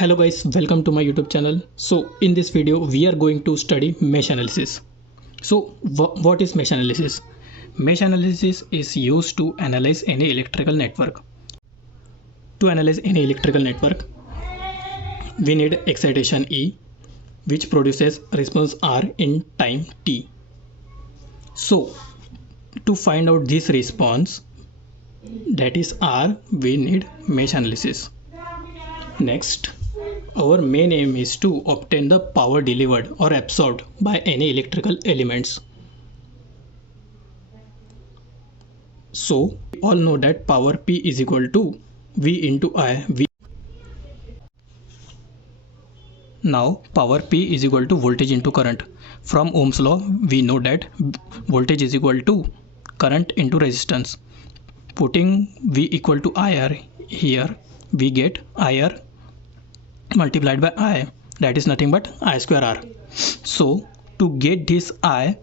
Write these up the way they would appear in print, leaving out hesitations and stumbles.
Hello guys, welcome to my YouTube channel. So in this video we are going to study mesh analysis. So what is mesh analysis? Mesh analysis is used to analyze any electrical network. To analyze any electrical network, we need excitation E, which produces response R in time T. So to find out this response, that is R, we need mesh analysis. Next, our main aim is to obtain the power delivered or absorbed by any electrical elements. So we all know that power P is equal to V into I. Now power P is equal to voltage into current. From Ohm's law we know that voltage is equal to current into resistance. Putting V equal to IR here, we get IR multiplied by I, that is nothing but I square R. So to get this I,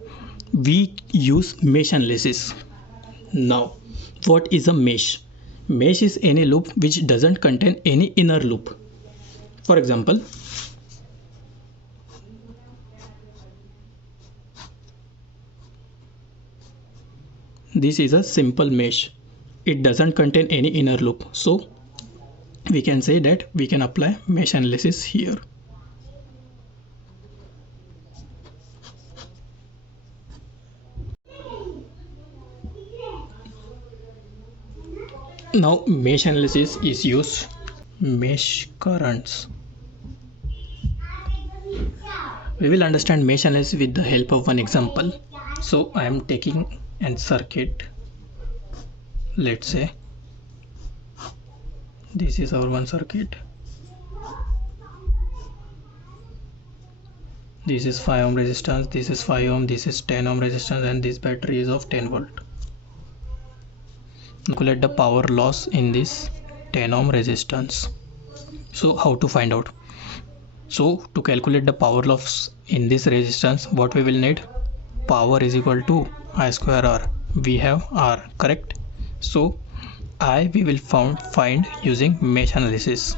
we use mesh analysis. Now what is a mesh? Mesh is any loop which doesn't contain any inner loop. For example, this is a simple mesh. It doesn't contain any inner loop. So we can say that we can apply mesh analysis here. Now mesh analysis is used mesh currents. We will understand mesh analysis with the help of one example. So I am taking a circuit. Let's say this is our one circuit. This is 5 ohm resistance, this is 5 ohm, this is 10 ohm resistance, and this battery is of 10 volt. Calculate the power loss in this 10 ohm resistance. So how to find out? So to calculate the power loss in this resistance, what we will need? Power is equal to I square R. We have R, correct? So I we will find using mesh analysis.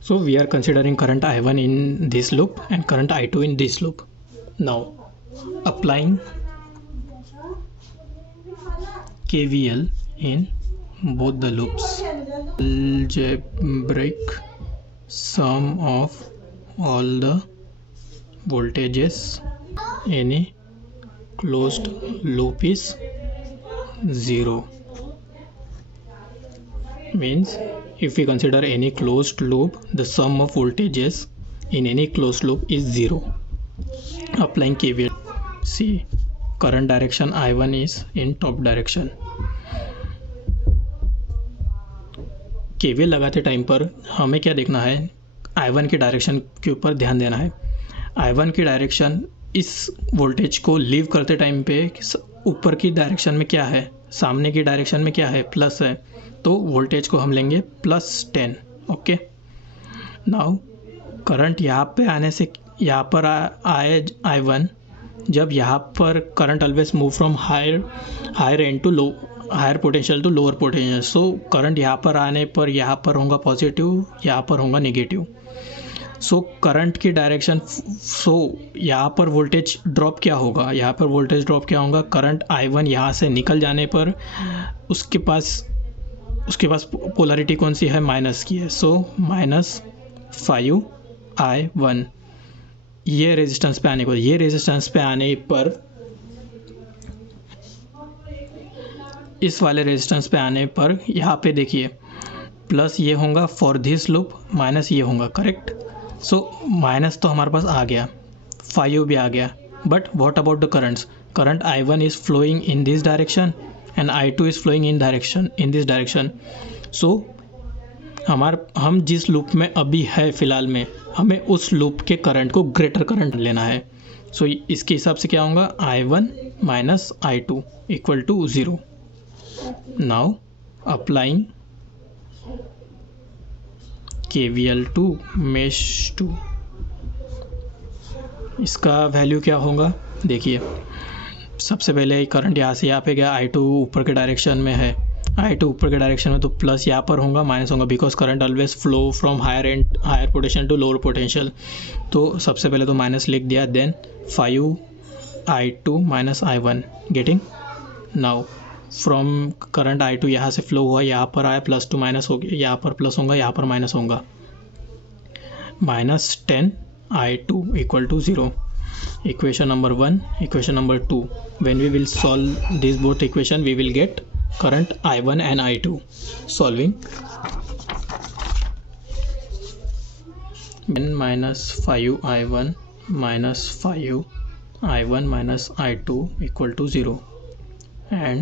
So we are considering current I1 in this loop and current I2 in this loop. Now applying KVL in both the loops. Algebraic sum of all the voltages any closed loop is 0. Means if we consider any closed loop, the sum of voltages in any closed loop is 0. Applying KVL, see current direction I1 is in top direction. KVL लगाते time पर हमें क्या देखना है? I1 की direction के ऊपर ध्यान देना है. I1 की डायरेक्शन इस वोल्टेज को लीव करते टाइम पे ऊपर की डायरेक्शन में क्या है, सामने की डायरेक्शन में क्या है, प्लस है, तो वोल्टेज को हम लेंगे +10. ओके. नाउ करंट यहाँ पे आने से यहाँ पर आए I1, जब यहाँ पर current always move from higher end to low, higher potential to lower potential. So current यहाँ पर आने पर यहाँ पर होगा पॉजिटिव, यहाँ पर होगा नेगेटिव. सो करंट की डायरेक्शन, सो यहाँ पर वोल्टेज ड्रॉप क्या होगा, यहाँ पर वोल्टेज ड्रॉप क्या होगा? करंट I1 यहाँ से निकल जाने पर उसके पास पोलरिटी कौन सी है? माइनस की है. सो -5I1. ये रेजिस्टेंस पे आने पर इस वाले रेजिस्टेंस पे आने पर यहाँ पे देखिए प्लस ये होगा फॉर दिस लूप, माइनस ये होगा, करेक्ट. सो माइनस तो हमारे पास आ गया, 5 भी आ गया, but what about the currents? Current I1 is flowing in this direction and I2 is flowing in this direction. So हम जिस लूप में अभी है फ़िलहाल में, हमें उस लूप के करंट को ग्रेटर करंट लेना है. सो इसके हिसाब से क्या होगा? I1 minus I2 equal to 0. Now applying KVL to mesh 2. इसका वैल्यू क्या होगा? देखिए सबसे पहले करंट यहाँ से यहाँ पे गया, I2 ऊपर के डायरेक्शन में है, I2 ऊपर के डायरेक्शन में तो प्लस यहाँ पर होगा, माइनस होगा, because current always flow from higher potential to lower potential. तो सबसे पहले तो माइनस लिख दिया, then 5I2 minus I1 getting. Now from current I2 यहाँ से फ्लो हुआ, यहाँ पर आया, प्लस टू माइनस हो गया, यहाँ पर प्लस होगा, यहाँ पर माइनस होगा, minus 10I2 equal to 0। Equation number 1, equation number 2. When we will solve these both equation, we will get current I1 and I2. Solving n minus 5I1 minus 5I1 minus I2 equal to 0 and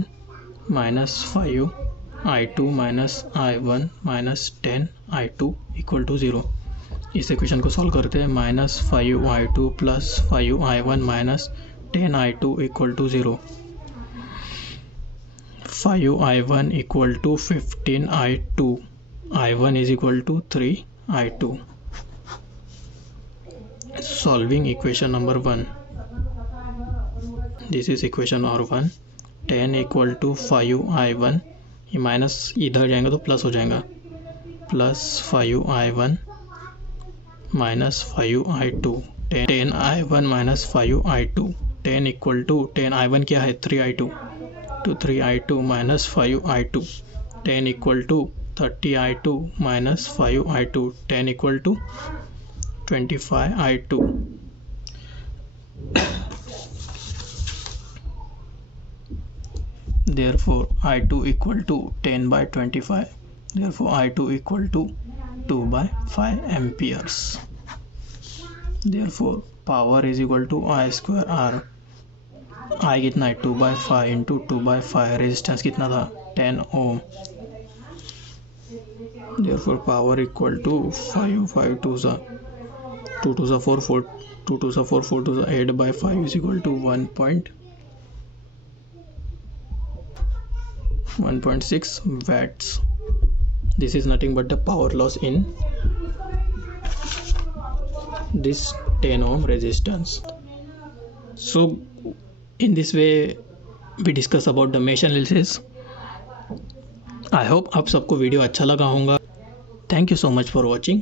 minus 5I2 minus I1 minus 10I2 equal to 0। इस equation को solve करते हैं, minus 5I2 plus 5I1 minus 10I2 equal to 0। 5I1 equal to 15I2, I1 is equal to 3I2। Solving equation number 1, this is equation number 1। 10 equal to 5I1, ये minus इधर जाएगा तो plus हो जाएगा, plus 5I1 minus 5I2, 10I1 minus 5I2, 10 equal to 10I1 क्या है 3I2, तो 3I2 minus 5I2, 10 equal to 30I2 minus 5I2, 10 equal to 25I2। Therefore I2 equal to 10 by 25, therefore I2 equal to 2/5 amperes। Therefore power is equal to I square R। I कितना है 2/5 into 2/5, resistance कितना था 10 ओम। Therefore power equal to 5 5 2 सा 2 2 सा 4 4 2 2 सा 4 4 2 सा 8/5 is equal to 1.6 watts। This is nothing but the power loss in this 10 ohm resistance। So in this way we discuss about the mesh analysis। I hope आप सबको video अच्छा लगा होगा। Thank you so much for watching।